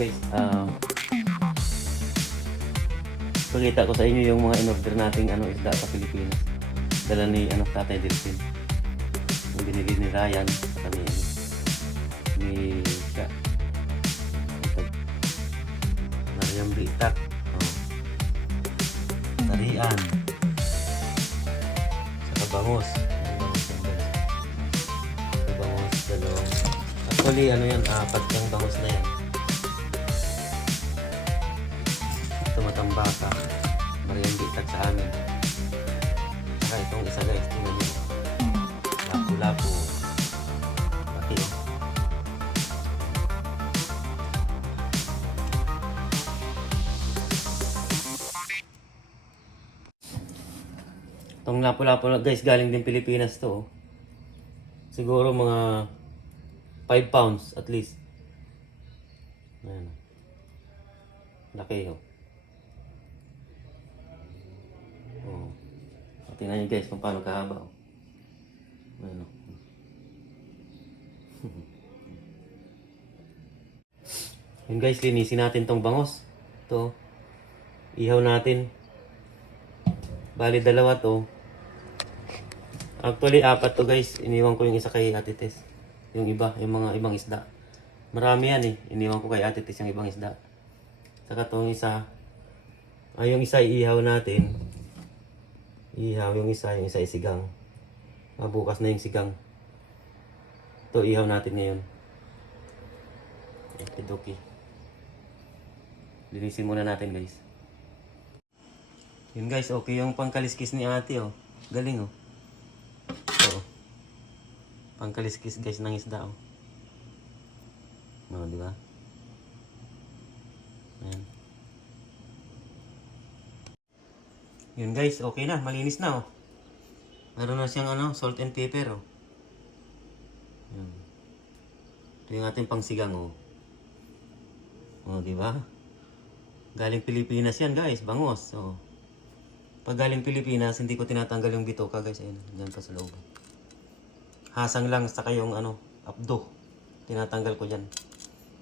guys, pakita ko sa inyo yung mga in-order nating isda sa Pilipinas. Dala ni Tatay Delfin. Yung binili ni Ryan at ni siya. Mariam Bitak. Tarian. Saka bangus. Bangus dalawang. Actually yan, apat yung bangus na yan. Tumatambaka. Mariam Bitak sa amin. Saka itong isa guys, tingnan nyo. Lapu-lapu. Laki oh. Itong lapu-lapu guys, galing din Pilipinas to. Siguro mga 5 pounds at least. Ayan. Laki oh. Oh. Tingnan nyo guys kung paano kahaba oh. Ayan oh. Yun guys, linisin natin tong bangos. Ito. Ihaw natin. Bali dalawa to. Actually, 4 to guys. Iniwan ko yung isa kay Ate Tess. Yung iba, yung mga ibang isda. Marami yan eh. Iniwan ko kay Ate Tess yung ibang isda. Saka itong isa. Yung isa iihaw natin. Iihaw yung isa isigang. Bukas na yung sigang. Ito ihaw natin ngayon. Okidoki. Linisin muna natin guys. Yun guys, okay yung pangkaliskis ni ate oh. Galing oh. Ito oh. Pangkaliskis guys ng isda oh. Di ba? Ayan. Yun guys, okay na, malinis na oh. Meron na siyang salt and pepper oh. Yun. Ito yung ating pangsigang oh. Di ba? Galing Pilipinas yan guys, bangos oh. Pag galing Pilipinas, hindi ko tinatanggal yung bitoka guys. Ayun, dyan pa sa loob. Hasang lang sa kayong abdo. Tinatanggal ko dyan.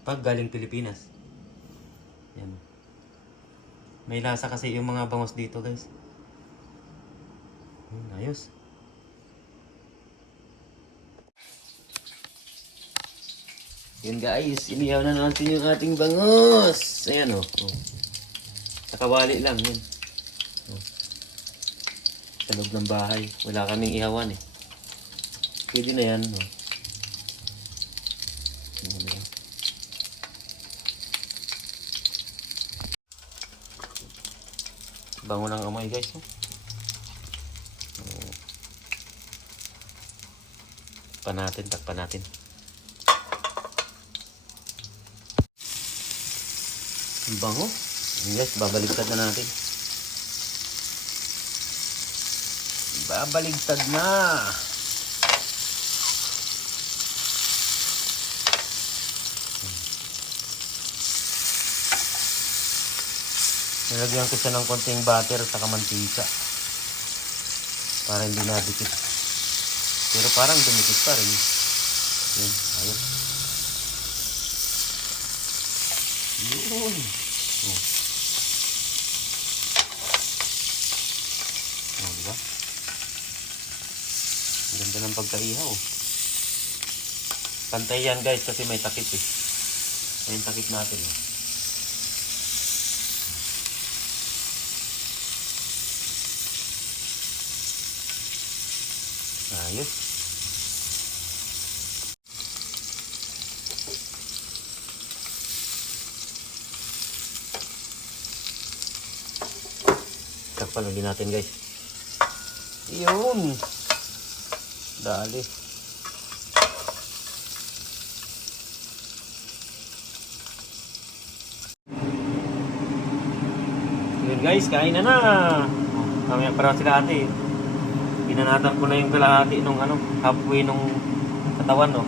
Pag galing Pilipinas. Yan. May lasa kasi yung mga bangos dito guys. Ayos. Yun guys, inihaw na natin yung ating bangos. Ayan oh. Nakawali lang yun. Sa loob ng bahay. Wala kaming ihawan eh. Pwede na yan. No? Bango ng amoy guys. Oh. Takpan natin. Ang bango. Guys, babaliktad na natin. Babaligtad na. Nilagyan ko siya ng konting butter at mantika para hindi nadikit. Pero parang dumikit pa rin. Yun, ayun. Yun. Diba? Ganda ng pagkaihaw. Pantay yan guys kasi may takip eh. May takip natin eh. Ayos. Takpan lagi natin guys. Yun. Dali. Yun guys, kain na na. Mamaya para sila ate. Pinanatan ko na yung kalahati nung halfway nung katawan no.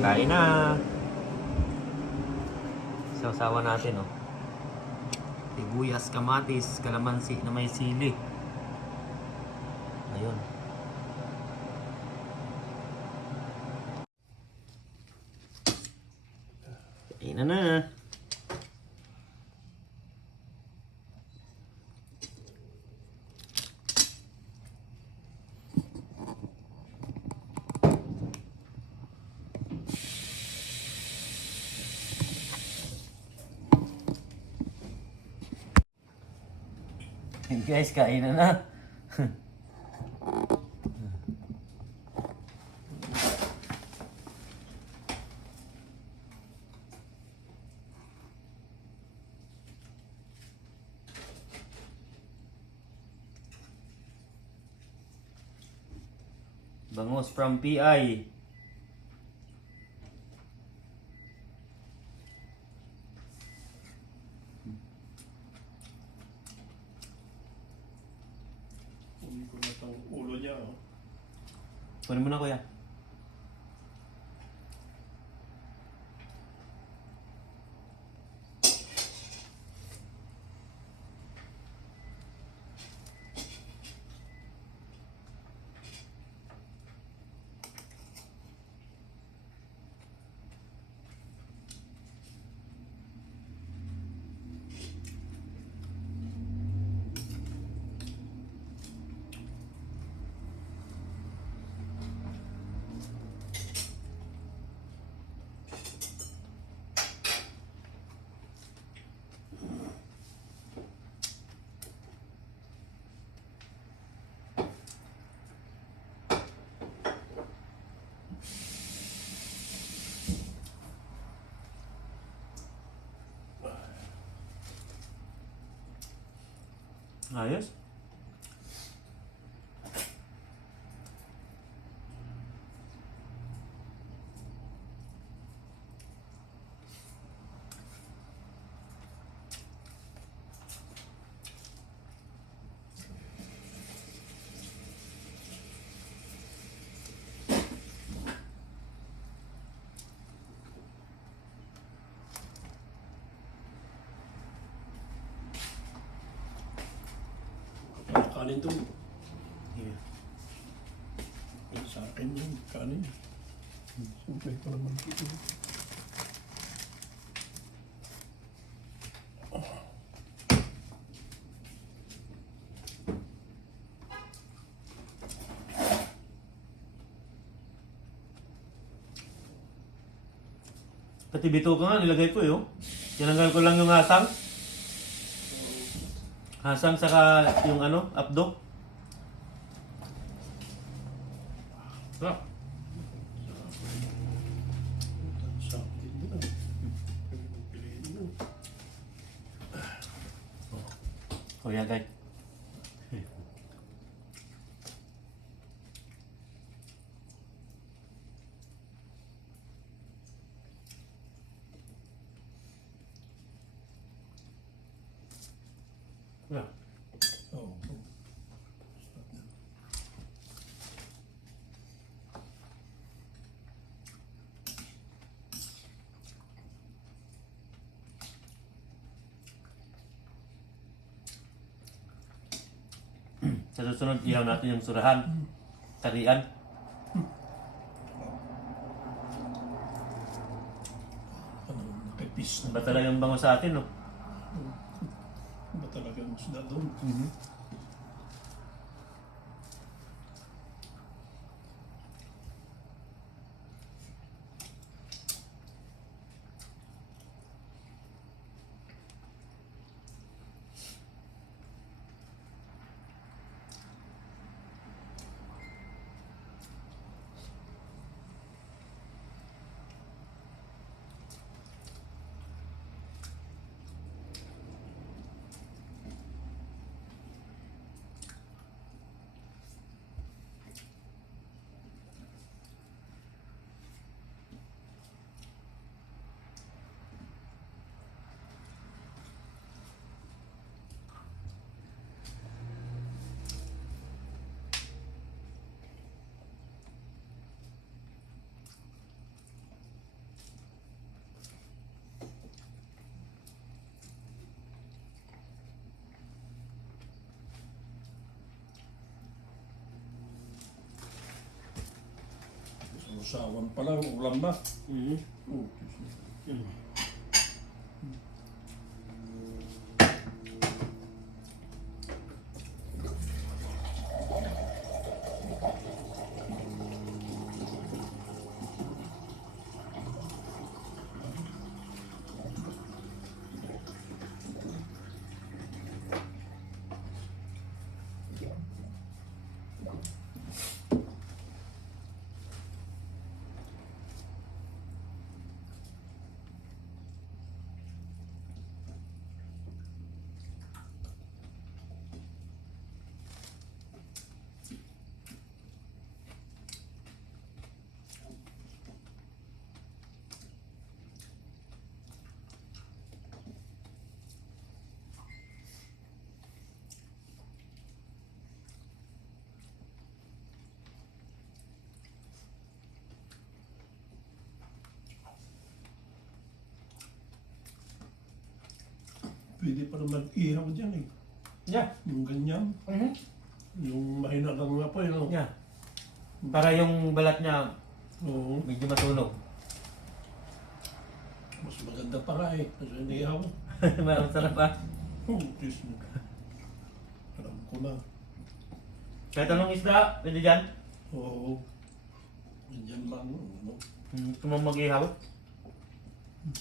Kain na. Sausawan natin oh. Sibuyas, kamatis, kalamansi na may sili. Ayun. Kain na. Yun guys, kain na. Bangus from PI. Kunin ko na itong ulo niya. Oh. Kunin mo na kuya. Ayos. Kanin to. Yeah. Sa akin yung kanin. Siyempre ko naman ito. Pati bito ko nga, nilagay ko yun. Tinanggal ko lang yung hasang. Hasang saka yung ano, updo. Ah. Sa akin na. Piliin mo. Kuya guys. Yeah. Oh. Sa susunod, ihaw natin yung surahan. Tarian. Nakipis na Ba talagang bango sa atin, no? ba talaga ang isda doon? Usawan pa lang, ulam na. Mm-hmm. Oh, Pwede pa naman ihaw dyan eh. Yeah. Yung ganyan. Mhm. Yung mahina lang nga po yun. Yeah. Para yung balat niya Oo. medyo matunog. Mas maganda pa nga eh. Kasi inihaw. Masarap ah. Oh, Diyos mo. Alam ko na. Kahit anong isda, pwede dyan. Oo. Ganyan lang. Ano? Gusto mo mag-ihaw?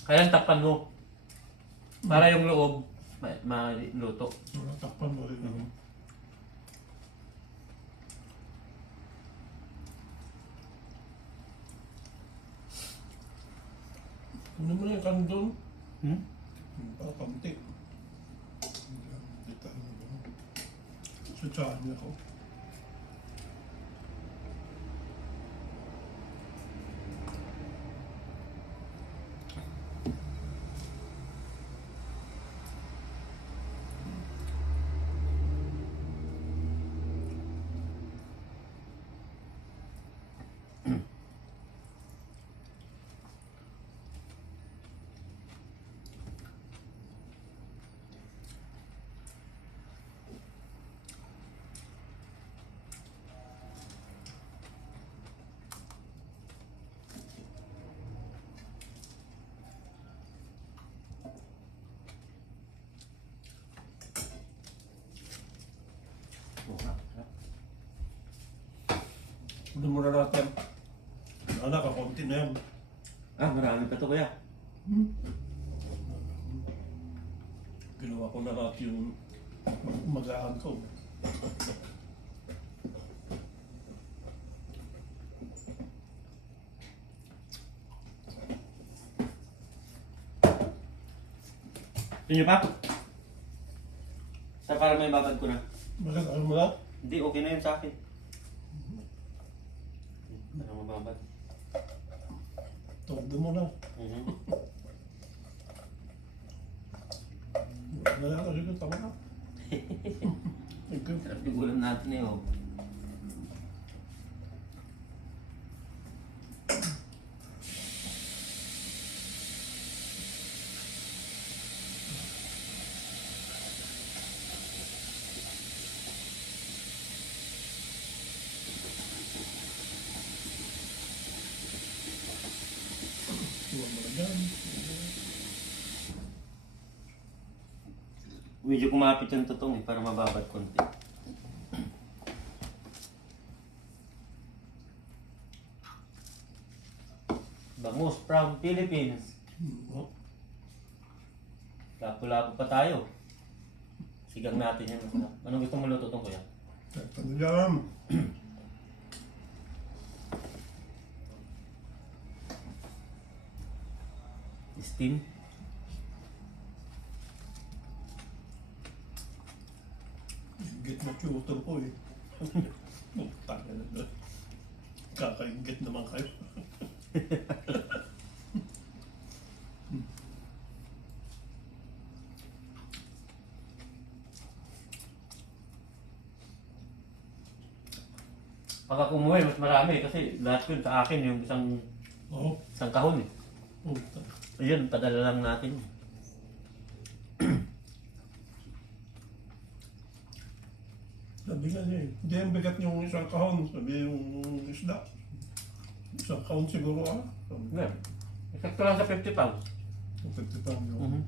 Kaya takpan mo. Para yung loob, maluto. Takpan mo rin. Mhm. Ano mo na yung kandon? Hmm? Para kamti. Sutsahan niya ako. Ano muna natin? Anak, kakunti na yan. Ah, marami pa to kuya. Ginawa ko na lahat yung magaan ko. Gusto niyo pa? Sa para may babad ko na. Bakit? Ano mo lang? Hindi, okay na yun sa akin. Para mababad. Todo mo na. Mhm. Wala ka rin, tama na. Ikaw. Sarap yung ulam natin eh oh. Huwag mo na dyan. Medyo kumapit yung tutong eh, para mababad konti. Bangus from Philippines. Oh, Lapu-lapu pa tayo. Sigang natin yan. Masarap. Anong gusto mo luto tong kuya? ano dyan? Steam? Ingit na tutor ko eh. Tanga na doon. Kakaingit naman kayo. Pag ako umuwi, mas marami kasi lahat yun sa akin yung Oo. isang kahon eh. Oh, Ayun, padala lang natin. sabi nga niya eh. Hindi ang bigat yung isang kahon. Sabi yung isda. Isang kahon siguro ah. Sabi, Ngayon, sakto lang sa 50 pounds. Yung 50 pound yun. Mhm.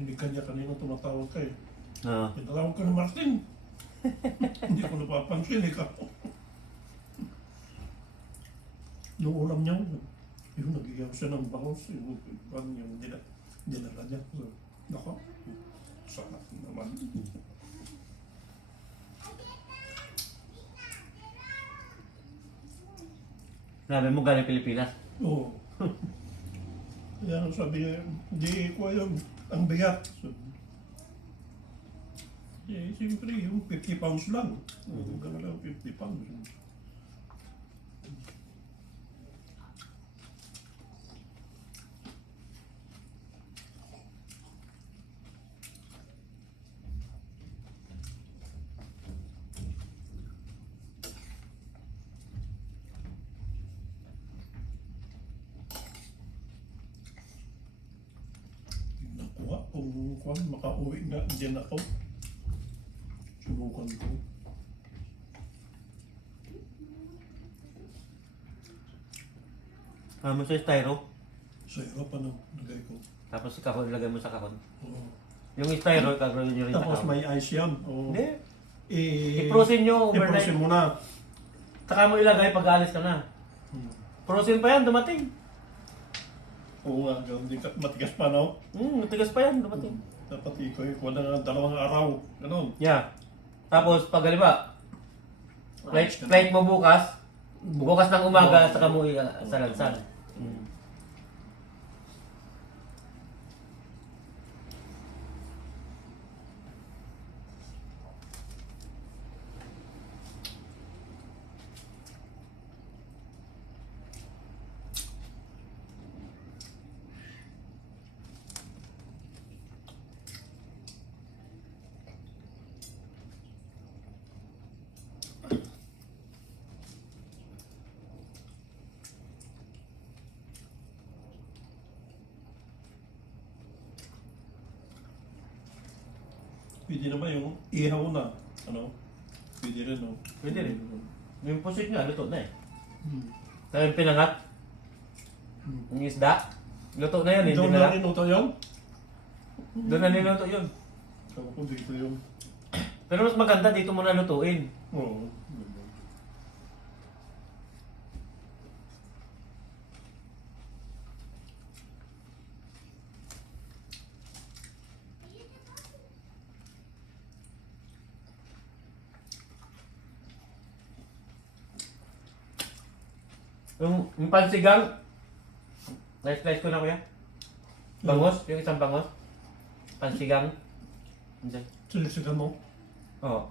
Hindi kanya kanina tumatawag ka eh. Oo. Tinatawag ka na Martin. Hindi ko napapansin ikaw. Nung ulam niya, yung nagigaw siya ng bangos, yung dinala niya. So, nako, sarap naman. Sabi mo galing Pilipinas. Oo. Kaya sabi niya, hindi ko yun, ang bigat. So, siyempre, yung 50 pounds lang. Gano'n lang, 50 pounds. Nakuha, kung makauwi nga din ako. Subukan ko. Mo sa styro. Sa iyo pa nang lagay ko. Tapos si kahon, ilagay mo sa kahon. Oo. Yung styro, gagawin nyo rin sa Tapos kahon. may ice yan. Oo. Hindi. I-frozen nyo overnight. I-frozen mo na. Saka mo ilagay pag aalis ka na. Frozen pa yan, dumating. Oo nga, ganun din ka. Matigas pa, no? Matigas pa yan, dumating. Dapat ikaw yung na 2 araw. Ganon. Yeah. Tapos pag halimbawa, flight mo bukas ng umaga, saka mo sa lansan. Pwede naman yung ihaw na. Ano? Pwede rin, no? Pwede rin. Yung pusit nga, luto na eh. Hmm. Kaya yung pinangat, yung isda, luto na yun, hindi Doon na na lang. rin ito yun? Doon na niluto yun. Sabi ko dito yun. Pero mas maganda dito mo na lutuin. Oo. Yung pansigang, slice ko na kuya. Bangos, yung isang bangos. Pansigang. Diyan. Sinisigan mo? Oo.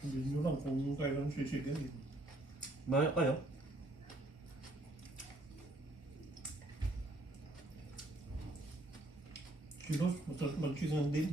Hindi nyo lang kung kailan sisigilin. Bayo kayo. Kilos, magsigang din.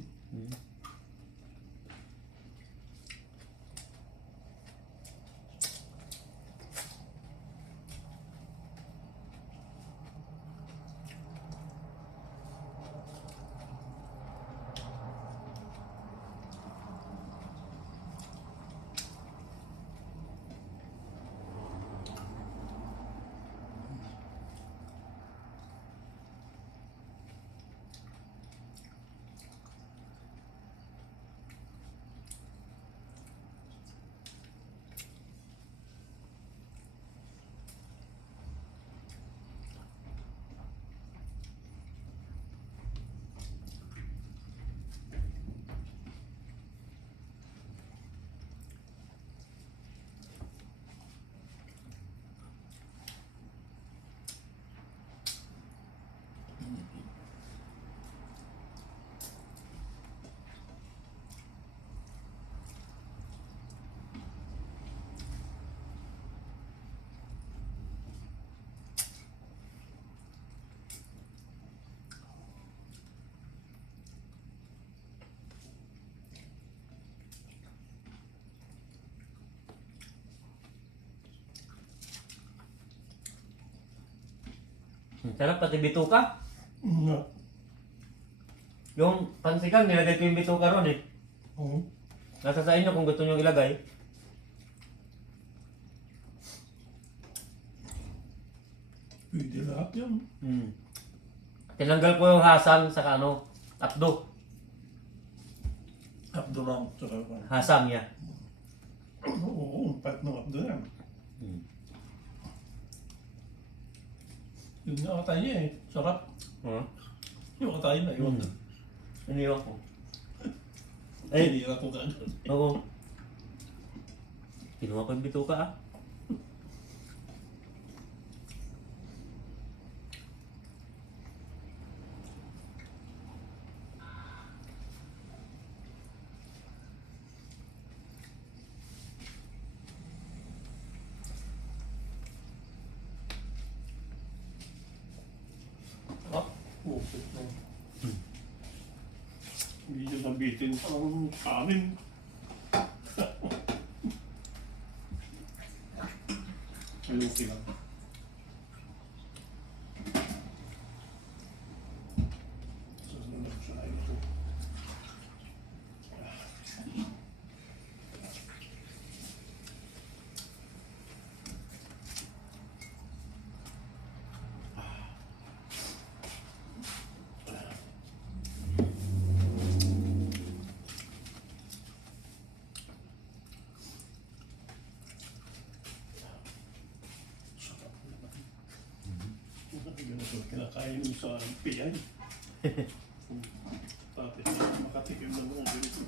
Sarap pati bituka. Nga. Yung pansigang, nilagay ko yung bituka ron eh. Oo. Nasa sa inyo kung gusto nyo ilagay. Pwede lahat yan. Tinanggal ko yung hasang sa ano, apdo. Abdo lang. Tsaka Hasang niya. oo, pat ng abdo yan. Yun nga atay niya eh. Sarap. Huh? Yung atay na yun. Iniwan ko. Ay, hinira ko ka. Oo. Kinuha ko yung bituka ah. Ah, pupit na. Hindi siya nabitin sa kanin. Ayuki lang. Susunod siya na ito. Ganito kinakain mo sa PI. Tapos makatikim ng mga ganito.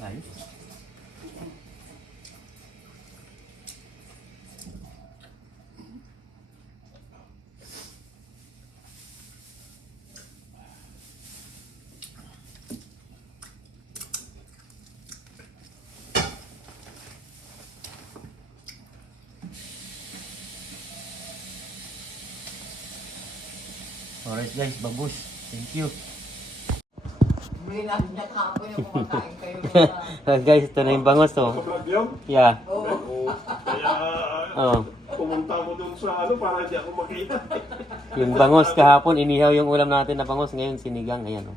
Ayos. Alright guys, babush. Thank you. Bili natin niya kahapon yung kumakain kayo. Guys, ito na yung bangos oh. Kablog yun? Yeah. Oo. Kaya Oh. pumunta ko dun sa ano para hindi ako makita. Yung bangos kahapon, inihaw yung ulam natin na bangos. Ngayon, sinigang. Ayan oh.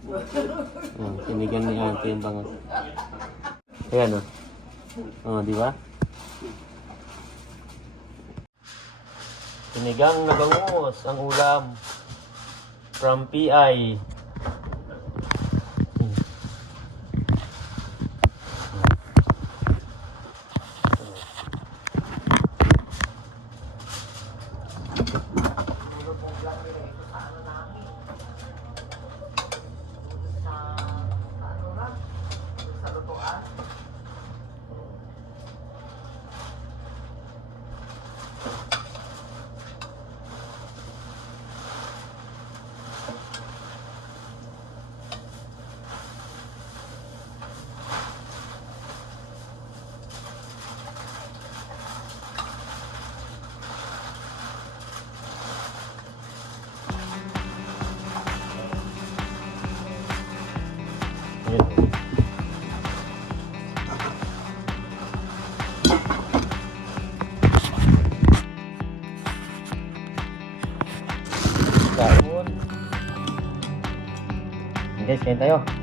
Oh, sinigang ni ate yung bangos. Ayan oh. Oh, di ba? Sinigang na bangus ang ulam from PI. Ayan. Kain. Guys, kain tayo.